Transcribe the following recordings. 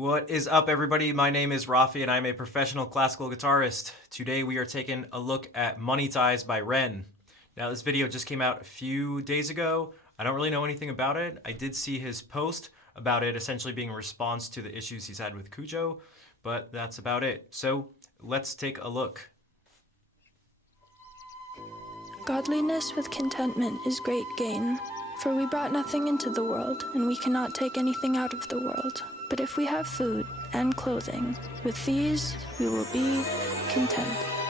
What is up, everybody? My name is Rafi and I'm a professional classical guitarist. Today we are taking a look at Monetized by REN. Now this video just came out a few days ago. I don't really know anything about it. I did see his post about it essentially being a response to the issues he's had with Cujo, but that's about it. So let's take a look. Godliness with contentment is great gain, for we brought nothing into the world, and we cannot take anything out of the world. But if we have food and clothing, with these we will be content.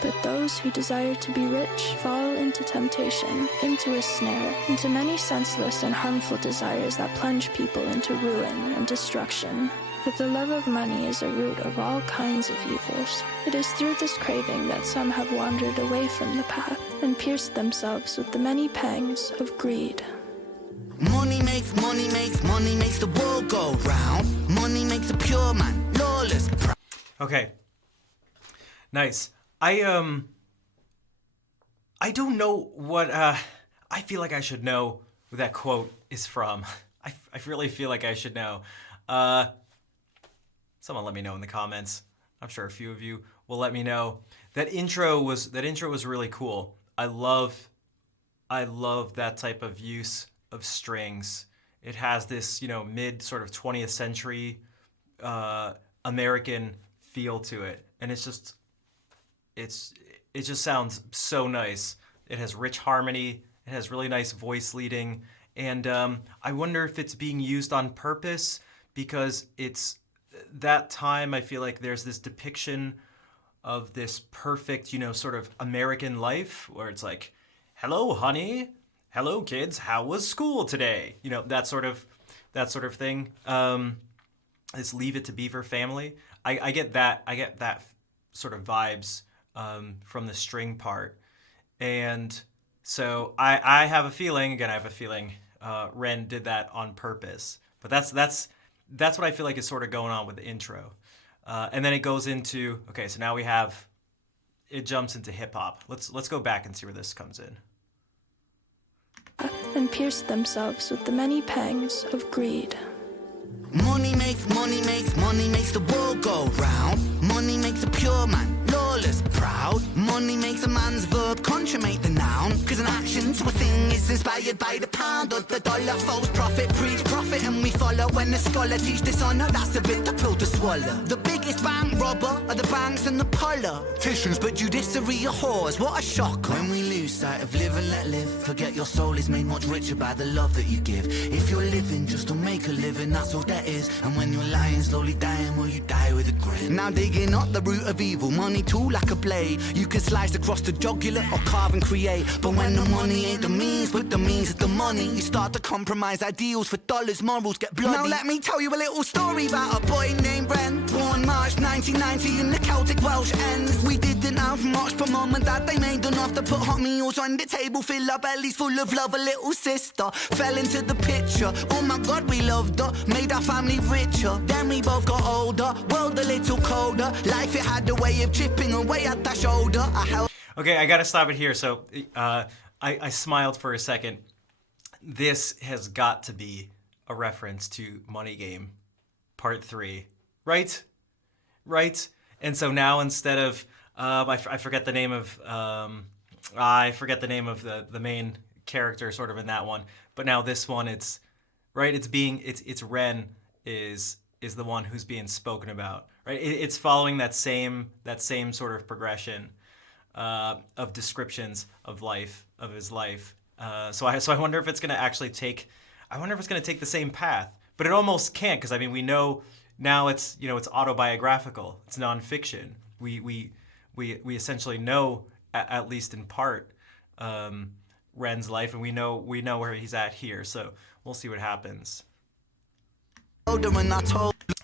But those who desire to be rich fall into temptation, into a snare, into many senseless and harmful desires that plunge people into ruin and destruction. For the love of money is a root of all kinds of evils. It is through this craving that some have wandered away from the path and pierced themselves with the many pangs of greed. Money makes the world go round. Money makes a pure man lawless. Okay. Nice. I don't know what, I feel like I should know who that quote is from. I really feel like I should know. Someone let me know in the comments. I'm sure a few of you will let me know. That intro was really cool. I love that type of use of strings. It has this, mid sort of 20th century American feel to it. And it just sounds so nice. It has rich harmony. It has really nice voice leading. And I wonder if it's being used on purpose, because it's that time I feel like there's this depiction of this perfect, sort of American life where it's like, hello, honey. Hello, kids. How was school today? That sort of thing. This Leave It to Beaver family. I get that sort of vibes from the string part, and so I have a feeling. Again, I have a feeling REN did that on purpose. But that's what I feel like is sort of going on with the intro, and then it goes into okay. So now it jumps into hip hop. Let's go back and see where this comes in. And pierced themselves with the many pangs of greed. Money makes the world go round. Money makes a pure man lawless, proud. Money makes a man's verb consummate the noun. Cause an action to a thing is inspired by the pound or the dollar. False prophet, preach profit and we follow. When the scholar teach dishonor, that's a bit the pill to swallow. The biggest bank robber are the banks and the politicians, but judiciary are whores, what a shock. When we lose sight of live and let live, forget your soul is made much richer by the love that you give. If you're living just to make a living, that's all that is. And when you're lying, slowly dying, will you die with a grin? Now digging up the root of evil, money too like a blade. You can slice across the jugular or carve and create. But when the money ain't the means, but the means is the money, you start to compromise ideals for dollars, morals get bloody. Now let me tell you a little story about a boy named Ren. Born March 1990 in the Celtic Welsh ends. We didn't have much, but mum and dad, they made enough to put hot meals on the table, fill our bellies full of love. A little sister fell into the picture. Oh my God, we loved her, made our family richer. Then we both got older, world a little colder. Life, it had a way of chipping away at that shoulder. Okay, I gotta stop it here. So I smiled for a second. This has got to be a reference to Money Game Part 3, right? Right? And so now instead of I forget the name of the main character sort of in that one, but now this one it's REN is the one who's being spoken about, right? It's following that same sort of progression of descriptions of his life. So I wonder if it's going to actually take the same path, but it almost can't, because I mean we know now it's it's autobiographical, it's nonfiction. We essentially know at least in part REN's life, and we know where he's at here. So we'll see what happens.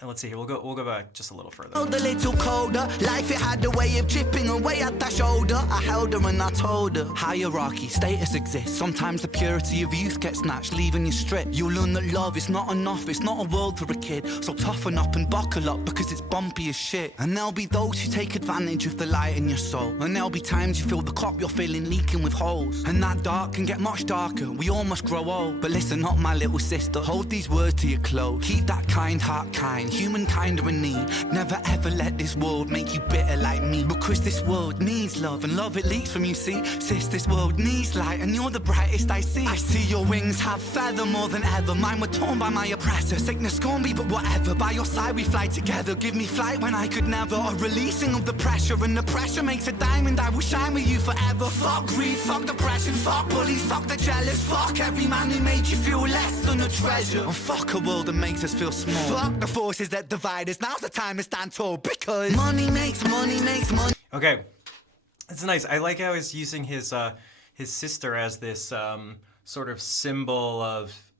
And let's see here. We'll go back just a little further. A little colder. Life, it had a way of chipping away at that shoulder. I held her and I told her. Hierarchy, status exists. Sometimes the purity of youth gets snatched, leaving you stripped. You'll learn that love is not enough. It's not a world for a kid. So toughen up and buckle up, because it's bumpy as shit. And there'll be those who take advantage of the light in your soul. And there'll be times you feel the cup you're filling leaking with holes. And that dark can get much darker. We all must grow old. But listen up, my little sister. Hold these words to your close. Keep That kind heart kind, humankind are in need. Never ever let this world make you bitter like me. Because this world needs love, and love it leaks from you, see. Sis, this world needs light, and you're the brightest I see. I see your wings have feather more than ever. Mine were torn by my oppressor. Sickness scorn me, but whatever. By your side we fly together. Give me flight when I could never. A releasing of the pressure, and the pressure makes a diamond. I will shine with you forever. Fuck greed, fuck depression, fuck bullies, fuck the jealous. Fuck every man who made you feel less than a treasure. And fuck a world that makes us feel small. Fuck the forces that divide us. Now's the time to stand tall. Because money makes money. Okay, it's nice. I like how he's using his sister as this sort of symbol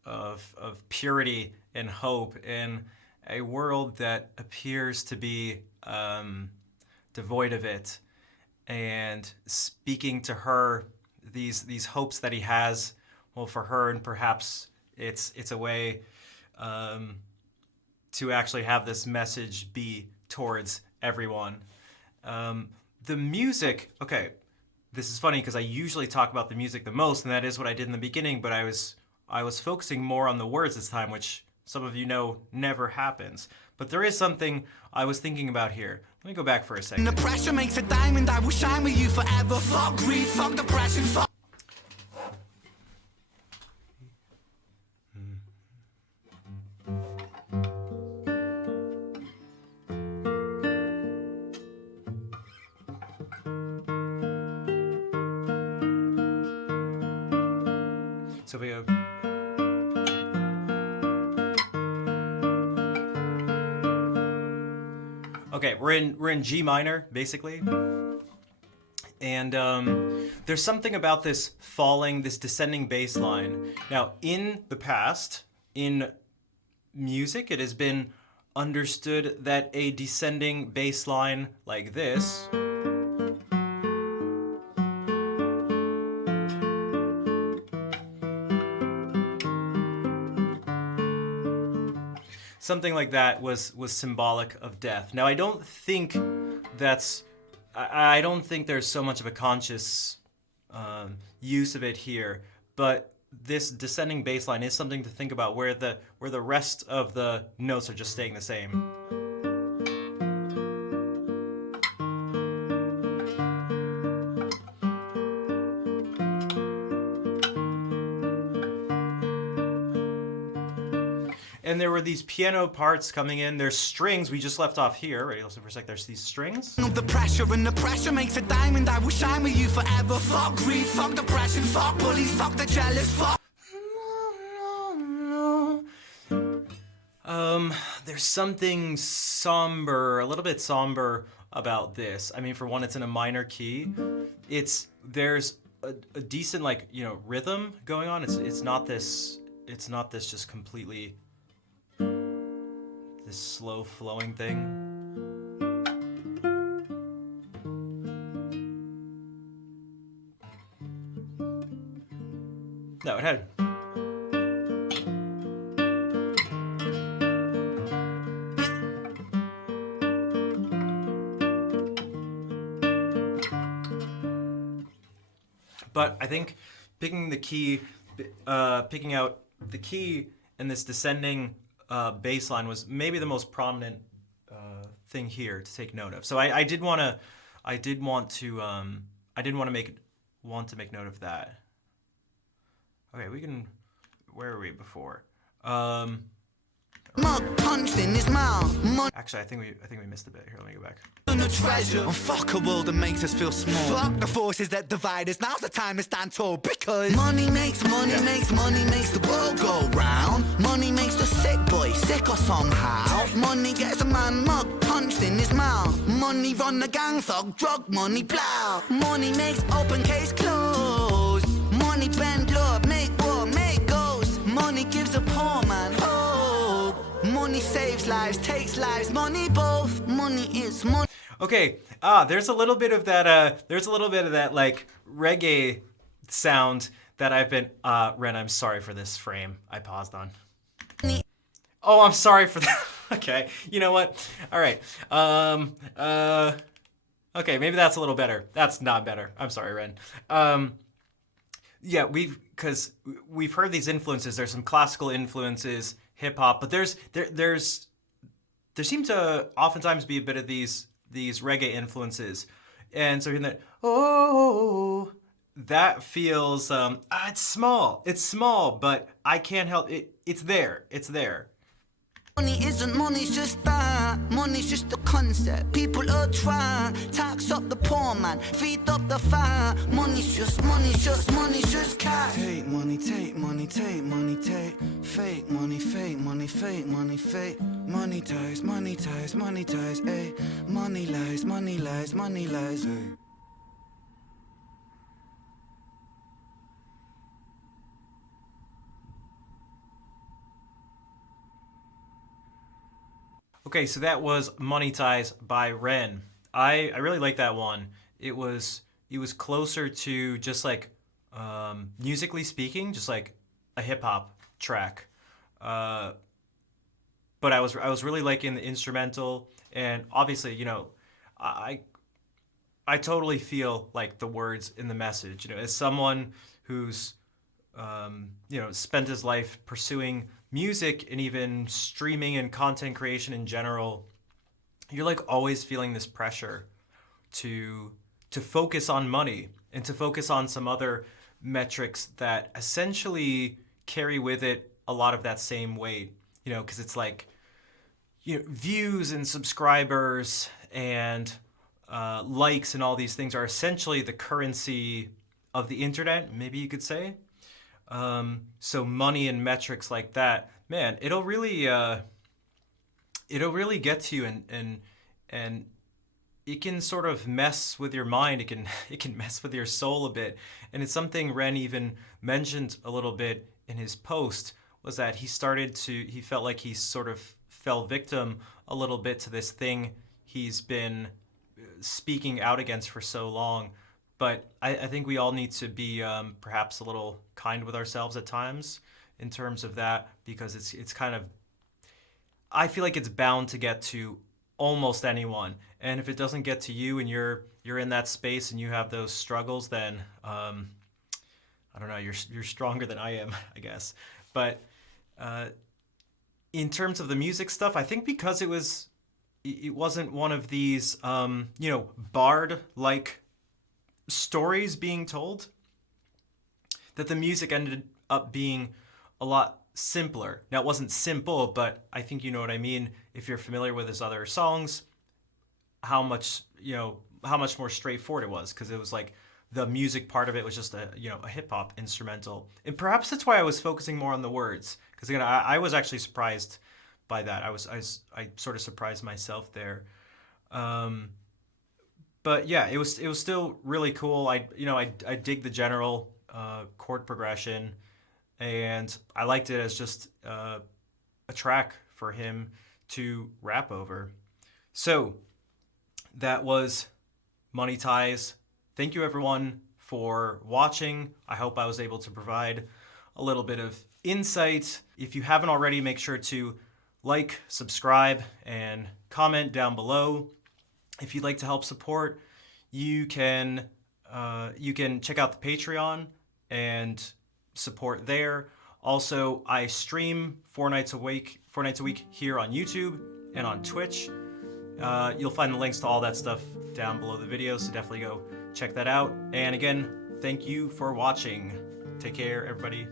of purity and hope in a world that appears to be devoid of it, and speaking to her these hopes that he has, well, for her, and perhaps it's a way to actually have this message be towards everyone. The music, okay, this is funny because I usually talk about the music the most, and that is what I did in the beginning, but I was focusing more on the words this time, which some of you know never happens. But there is something I was thinking about here. Let me go back for a second. The pressure makes a diamond. I will shine with you forever. Fuck greed, fuck depression, fuck. So we go. Okay, we're in G minor basically, and there's something about this descending bass line. Now, in the past, in music, it has been understood that a descending bass line like this something like that was symbolic of death. Now, I don't think there's so much of a conscious use of it here, but this descending bass line is something to think about, where the rest of the notes are just staying the same. And there were these piano parts coming in. There's strings we just left off here. Ready, listen for a sec. There's these strings. The pressure, and the pressure makes a diamond. I will shine with you forever. Fuck greed, fuck depression, fuck bullies, fuck the jealous, fuck. There's something somber, a little bit somber about this. I mean, for one, it's in a minor key. There's a decent, like, you know, rhythm going on. It's not this just completely this slow flowing thing. No, it had. But I think picking out the key in this descending bass line was maybe the most prominent thing here to take note of. So I did want to make note of that. Okay, we can. Where were we before? Mug punched in his mouth. Actually, I think we missed a bit. Here, let me go back. A treasure. And fuck a world that makes us feel small. Fuck the forces that divide us. Now's the time to stand tall. Because money makes the world go round. Money makes the sick boy sicker somehow. Money gets a man mug punched in his mouth. Money run the gang thug, drug money plow. Money makes open case close. Money bend law, make war, make goals. Money gives a poor man hope. Money saves lives, takes lives. Money both. Money is money. Okay, there's a little bit of that like reggae sound that I've been Ren, I'm sorry for this frame I paused on. Oh, I'm sorry for that. Okay, you know what? All right. Okay, maybe that's a little better. That's not better. I'm sorry, Ren. Yeah, because we've heard these influences. There's some classical influences hip hop, but there seem to oftentimes be a bit of these reggae influences, and so hearing that, oh, that feels it's small, but I can't help it. It's there. It's there. Money isn't money's just that. Money's just a concept. People are trying. Tax up the poor man, feed up the fire. Money's just cash. Take money, take money, take money, take. Fake money, fake money, fake money, fake. Money ties, money ties, money ties, ayy. Money lies, money lies, money lies, ayy. Okay, so that was Money Ties by REN. I really like that one. It was closer to just like musically speaking, just like a hip hop track. But I was really liking the instrumental, and obviously, I I totally feel like the words in the message. As someone who's spent his life pursuing music and even streaming and content creation in general, you're like always feeling this pressure to focus on money and to focus on some other metrics that essentially carry with it a lot of that same weight. Because it's like views and subscribers and likes and all these things are essentially the currency of the internet, maybe you could say. So money and metrics like that, man, it'll really get to you, and it can sort of mess with your mind. It can mess with your soul a bit. And it's something Ren even mentioned a little bit in his post, was that he felt like he sort of fell victim a little bit to this thing he's been speaking out against for so long. But I think we all need to be perhaps a little kind with ourselves at times in terms of that, because it's kind of, I feel like it's bound to get to almost anyone. And if it doesn't get to you and you're in that space and you have those struggles, then I don't know, you're stronger than I am, I guess. But in terms of the music stuff, I think because it wasn't one of these bard-like stories being told, that the music ended up being a lot simpler. Now, it wasn't simple, but I think you know what I mean if you're familiar with his other songs, how much more straightforward it was, because it was like the music part of it was just a hip hop instrumental. And perhaps that's why I was focusing more on the words, because again, I was actually surprised by that. I sort of surprised myself there. But yeah, it was still really cool. I dig the general chord progression, and I liked it as just a track for him to rap over. So that was Money Ties. Thank you everyone for watching. I hope I was able to provide a little bit of insight. If you haven't already, make sure to like, subscribe, and comment down below. If you'd like to help support, you can check out the Patreon and support there. Also, I stream 4 nights a week here on YouTube and on Twitch. You'll find the links to all that stuff down below the video, so definitely go check that out. And again, thank you for watching. Take care, everybody.